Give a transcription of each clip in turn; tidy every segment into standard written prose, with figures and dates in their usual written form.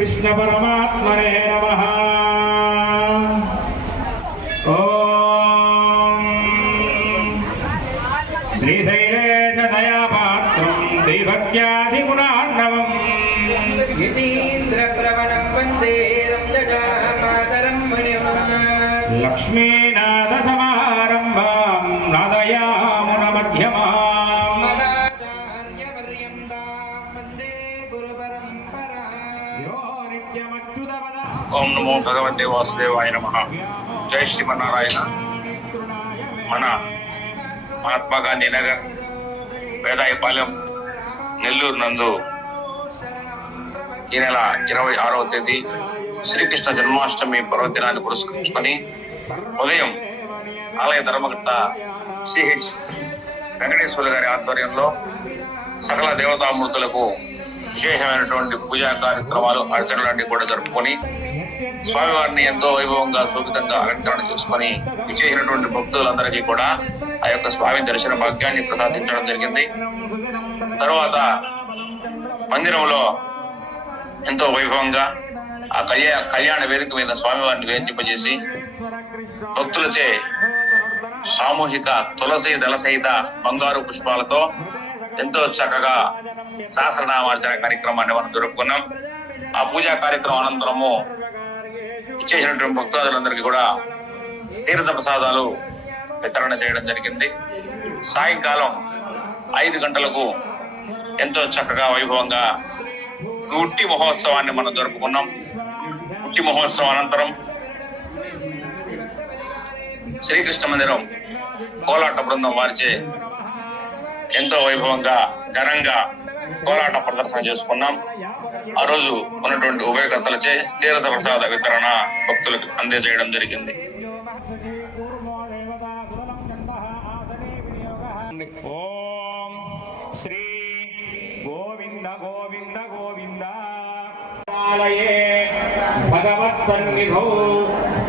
कृष्ण परमात्मने नमः। ओम श्रीशैलेश दयापात्रं दैवज्ञादिगुणार्णवम् यतीन्द्रप्रवणं वन्दे रम्यजामातरं मुनिम् लक्ष्मीनाथसमारम्भां नादयामुनमध्यमाम् ओम नमो भगवते वासुदेवाय नमः। जय श्रीमन्नारायण। మన మహాత్మా గాంధీ నగర్ వేదాయపాలెం నెల్లూరు నందు ఈ నెల 26వ తేదీ శ్రీకృష్ణ జన్మాష్టమి పర్వదినాన్ని పురస్కరించుకొని ఉదయం ఆలయ ధర్మకర్త సిహెచ్ వెంకటేశ్వర గారి ఆధ్వర్యంలో సకల దేవతామూర్తులకు విశేషమైనటువంటి పూజా కార్యక్రమాలు అర్చనలన్నీ కూడా జరుపుకొని స్వామివారిని ఎంతో వైభవంగా శోభితంగా అలంకరణ చేసుకొని విచ్చేసినటువంటి భక్తులందరికీ కూడా ఆ యొక్క స్వామి దర్శన భాగ్యాన్ని ప్రసాదించడం జరిగింది. తర్వాత మందిరంలో ఎంతో వైభవంగా ఆ కళ్యాణ వేదిక మీద స్వామివారిని వేయించింపజేసి భక్తులచే సామూహిక తులసి దళ సహిత బంగారు పుష్పాలతో ఎంతో చక్కగా సహస్రనామార్చన కార్యక్రమాన్ని మనం జరుపుకున్నాం. ఆ పూజా కార్యక్రమం అనంతరము ఇచ్చేసినటువంటి భక్తులందరికీ కూడా తీర్థ ప్రసాదాలు వితరణ చేయడం జరిగింది. సాయంకాలం 5 గంటలకు ఎంతో చక్కగా వైభవంగా ఉట్టి మహోత్సవాన్ని మనం జరుపుకున్నాం. ఉట్టి మహోత్సవం అనంతరం శ్రీకృష్ణ మందిరం కోలాట బృందం వారిచే ఎంతో వైభవంగా ఘనంగా కోలాట ప్రదర్శన చేసుకున్నాం. ఆ రోజు ఉన్నటువంటి ఉభయకర్తలచే తీర్థ ప్రసాద వితరణ భక్తులకు అందజేయడం జరిగింది. ఓం శ్రీ గోవింద గోవింద గోవింద ఆలయే భగవత్ సన్నిధౌ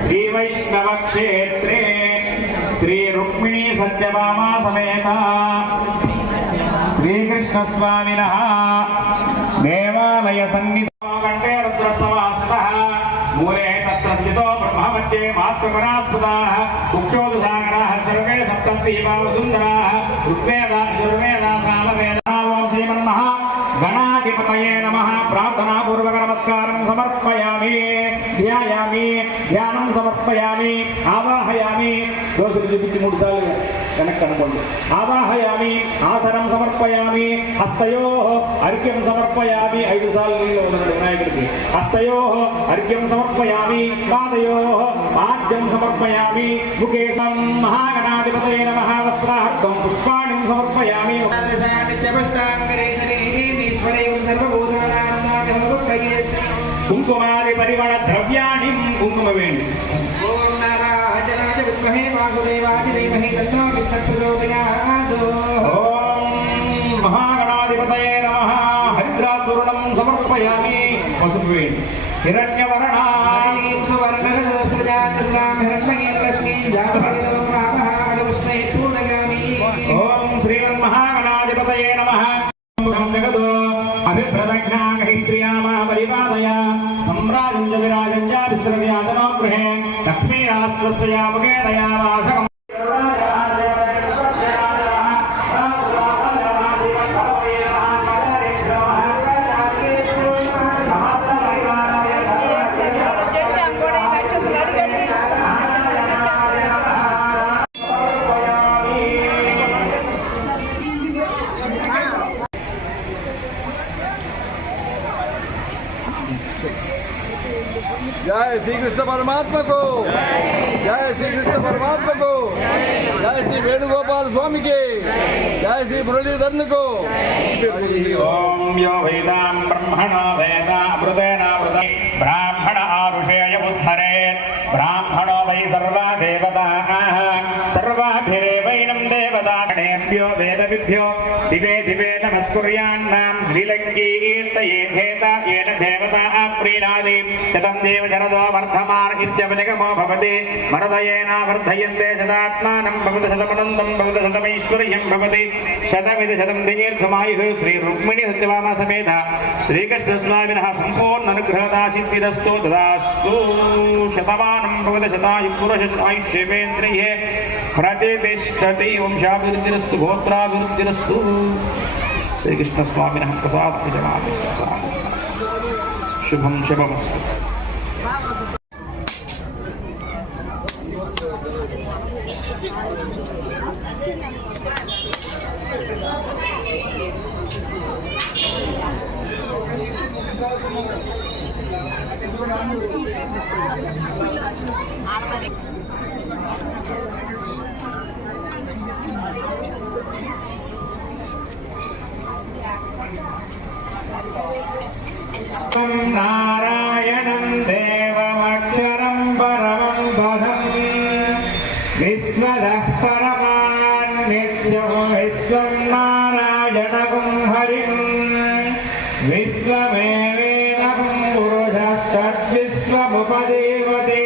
శ్రీ వైష్ణవ క్షేత్రే శ్రీ రుక్మిణీ సత్యభామా సమేత శ్రీకృష్ణ స్వామినః దేవాలయ సన్నిధౌ కంఠే రుద్రసమాస్తః మూలే తత్రస్థితో బ్రహ్మమధ్యే మాతృగణాస్పదాః కుక్షోదసాగరాः సర్వే సప్తద్వీపావసుందరాः ఋగ్వేద యజుర్వేద సామవేద. ఓం శ్రీమన్మహా గణాధిపతయే నమః. ప్రార్థనాపూర్వక నమస్కారం సమర్పయామి. ధ్యాయామి, ధ్యానం సమర్పయామి. ఆవాహయామి, దోషులు చూపించి 3 సార్లు వెనక్కి అనుకోండి. ఆవాహయామి, ఆసనం సమర్పయామి. హస్తయో అర్ఘ్యం సమర్పయామి. 5 సార్లు నీళ్ళు ఉన్నాడు వినాయకుడికి. హస్తయో అర్ఘ్యం సమర్పయామి. పాదయో ఆద్యం సమర్పయామి. ముఖే మహాగణాధిపతయే నమః. వస్త్రార్థం పుష్పాణి సమర్పయామి. కుంకుమాది పరిమళ ద్రవ్యాన్ని కుంకుమ వేయండి. ఓం నారాయణాయ విద్మహే వాసుదేవాయ ధీమహి తన్నో విష్ణు ప్రచోదయాత్. ఓం మహాగణాధిపతయే నమః. హరిద్రాచూర్ణం సమర్పయామి. పసుపు వేయండి. హిరణ్యవర్ణానీం సువర్ణరజస్రజాచంద్రాం హిరణ్మయీం లక్ష్మీం జాతవేదో రామః అదవిష్ణే పూజయామి. ఓం శ్రీమన్మహాగణాధిపతయే నమః. జగదో అభిప్రదజ్ఞాగహి శ్రీయామా పరిపాదయ సమ్రాజం చ విరాజం చ విశ్రవ్యాజనో గృహే లక్ష్మీరాస్త్రస్య ముఖే దయావాసకం. जय श्री कृष्ण परमात्मा को, जय श्री कृष्ण परमात्मा को, जय श्री वेणुगोपाल स्वामी के, जय श्री मुरलीधर को. ओम यो वेदां ब्रह्मणो वेदा अमृतेनामृत ब्राह्मण आरुषेय उद्धरेत्. ब्राह्मणो वै सर्वा देवताः सर्वाभिरेवैनं देवतागणेभ्यो वेदविभ्यो दिवे दिवे नमः तस्कुर्यान्नां श्रीलङ्कीर्तयेधेत येन देवता प्रीणादि शतं देव जरदो वर्धमान इत्यवनिगमो भवति मरदयेन वर्धयन्ते शतात्मानं भवति शतमनन्दं भवति शतमैश्वर्यं भवति शतमिति शतं दीर्घमायुः श्री रुक्मिणी सत्यभामा समेत श्रीकृष्णस्वामिनः सम्पूर्ण अनुग्रहदा सिद्धिरस्तु तदास्तु शतमानं भवति शतायुः पुरुषायुष्येवेन्द्रिये प्रतिष्ठति वंशाभिवृद्धिरस्तु गोत्राभिवृद्धिरस्तु श्रीकृष्णस्वामिनः प्रसादजमामि शुभं शुभमस्तु नारायणं देवमक्षरं परमं पदं विश्वतः परमान्नित्यं विश्वं नारायणगुं हरिं विश्वमेवेदं पुरुषस्तद्विश्वमुपदेवते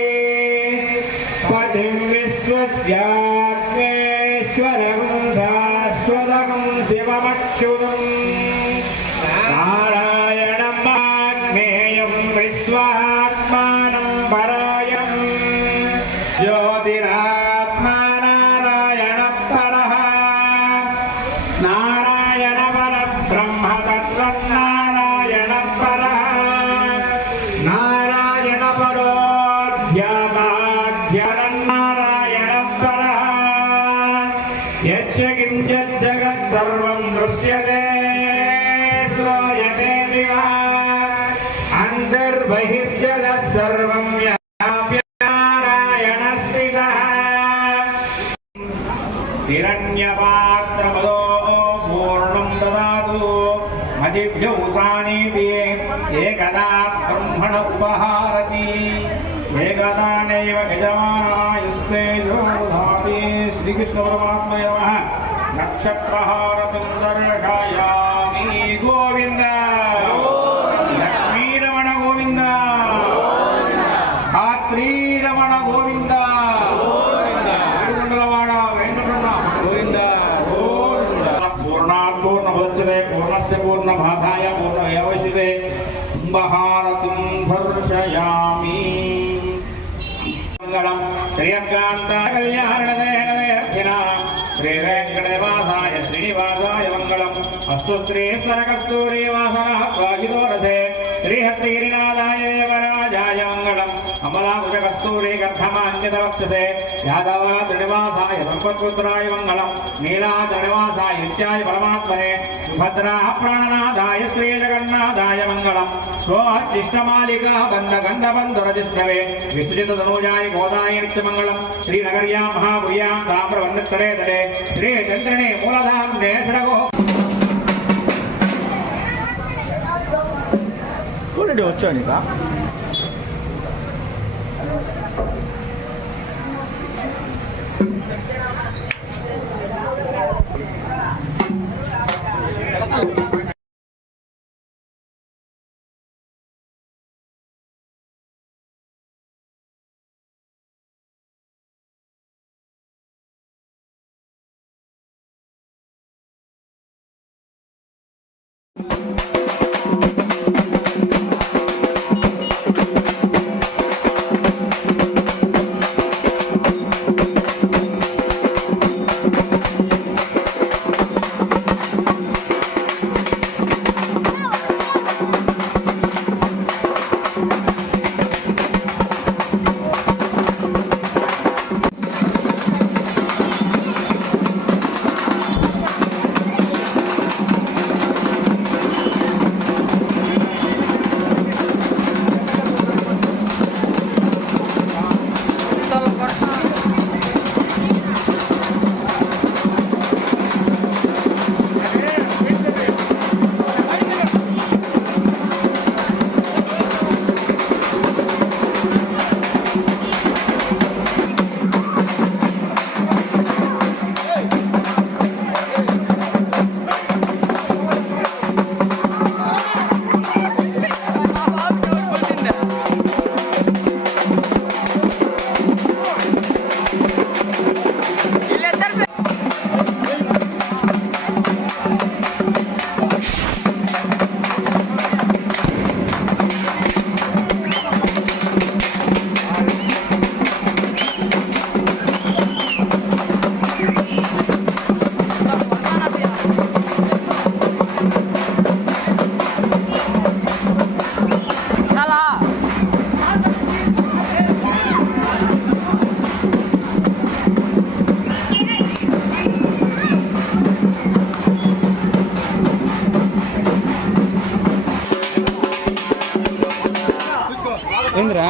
पतिं विश्वस्यात्मेश्वरं शाश्वतं शिवमच्युतम् विश्वात्मानं परायं ज्योतिरात्मा नारायण परः नारायण परब्रह्म तत्त्वं नारायण परः नारायण परोऽध्यात्माध्यरं नारायण परः यच्च किञ्चित् जगत् सर्वं दृश्यते श्रूयते बहिर्जगः सर्वं व्याप्य नारायणस्थितः हिरण्यपात्रमदो पूर्णं ददातु मदिभ्यो उसानीति एकदा ब्रह्मण उपहारति एकदा नैव यजमानायुस्तेजो दधाति श्रीकृष्णपरमात्मने नमः नक्षत्रहारतिं दर्शयामि गोविन्द लक्ष्मीरमण गोविंद श्रीरमण गोविंद वेंकटरमण गोविंद पूर्णात् पूर्णमुदच्यते पूर्णस्य पूर्णमादाय पूर्णमेवावशिष्यते कुम्भहारतिं दर्शयामि मंगलम श्रीयकान्त कल्याणदयनदयर्थिना श्रीवेङ्कटनिवासाय श्रीनिवासाय मंगलम अस्तु श्री सरकस्तूरीवासनः स्वाहितोरसे श्रीहस्तिगिरिनाथाय देवराजाय मंगलम अमलाकुचकस्तूरी गर्भमान्यतवक्षसे यादवाद्रिनिवासाय संपत्पुत्राय मंगलम नीलाद्रिनिवासाय नित्याय परमात्मने सुभद्रा प्राणनाथाय श्रीजगन्नाथाय मंगलम स्वोच्चिष्टमालिका बन्धगन्धबन्धुरजिष्णवे विसृजिततनूजाय गोदाय नित्यमंगलम श्रीनगर्यां महापुर्यां ताम्रवर्णत्तरे तटे श्रीचन्द्रणे मूलधाम्ने षडगो వచ్చానికా ఏంద్రా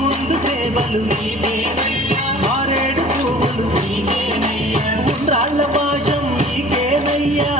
ముందు సేవలు ఆరేడు పువ్వులు ఉండ్రాళ్ళ పాశం నీకేనయ్యా.